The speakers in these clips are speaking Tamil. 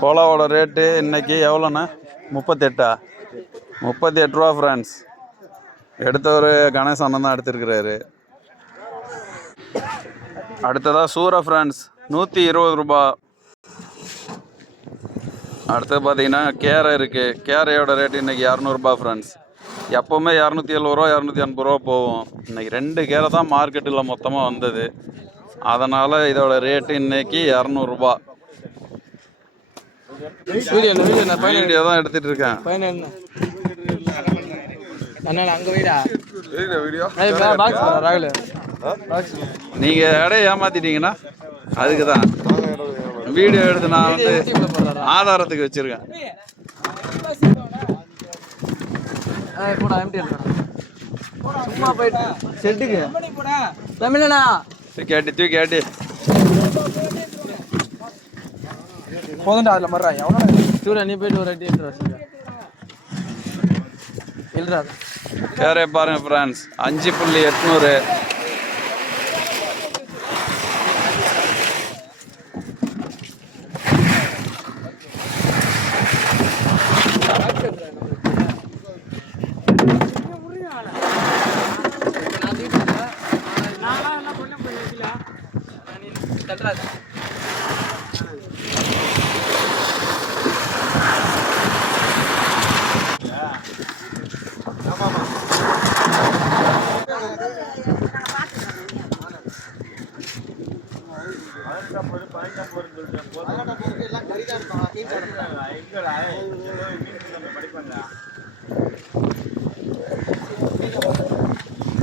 கோலாவோட ரேட்டு இன்னைக்கு எவ்வளோண்ணா? 38. 38 ரூபா ஃப்ரெண்ட்ஸ். எடுத்தவர் கணேச அண்ணன் தான் எடுத்துருக்கிறாரு. அடுத்ததாக சூரா ஃப்ரெண்ட்ஸ் 120 ரூபா. அடுத்தது பார்த்தீங்கன்னா கேரை இருக்குது. கேரையோட ரேட்டு இன்றைக்கி 200 ஃப்ரெண்ட்ஸ். எப்போவுமே 270 ரூபா 280 ரூபா போகும். இன்றைக்கி 2 கேரை தான் மார்க்கெட்டில் மொத்தமாக வந்தது. அதனால் இதோட ரேட்டு இன்றைக்கி 200 வீடியோ தான் எடுத்துகிட்டு இருக்கேன். நீங்கள் இடையை ஏமாத்திட்டீங்கன்னா அதுக்கு தான் வீடியோ எடுத்து நான் வந்து ஆதாரத்துக்கு வச்சிருக்கேன். சும்மா போயிட்டு செட்டுக்கு தமிழனா தூக்கி கேட்டு போதுண்டா. அதில் மர்றா எவனோ சூரா நீ போயிட்டு ஒரு அடி இல்லைடா. கேரே பாருங்க ஃப்ரெண்ட்ஸ் 5.800.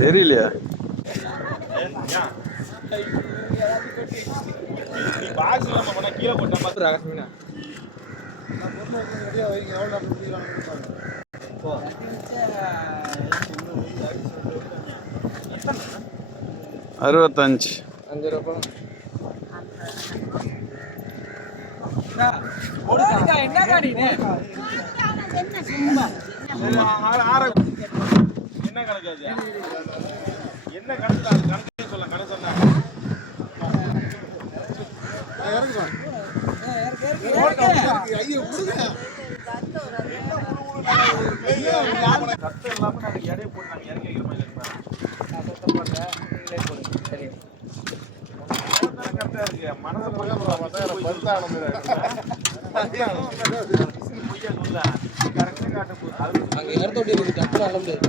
தெரியலையா? கீழே போட்டா பார்த்து 65. 5 ரூபா. என்ன காடி என்ன கணக்கு என்ன கணக்கு சொல்ல கணக்கு சொன்ன கத்து இல்லாம நாங்க எடையை போட்டு நாங்க இறக்கி வைக்கிற மாதிரி மனசை அங்கே இடத்தோட்டி இருக்கு அப்போ நல்ல முடியாது.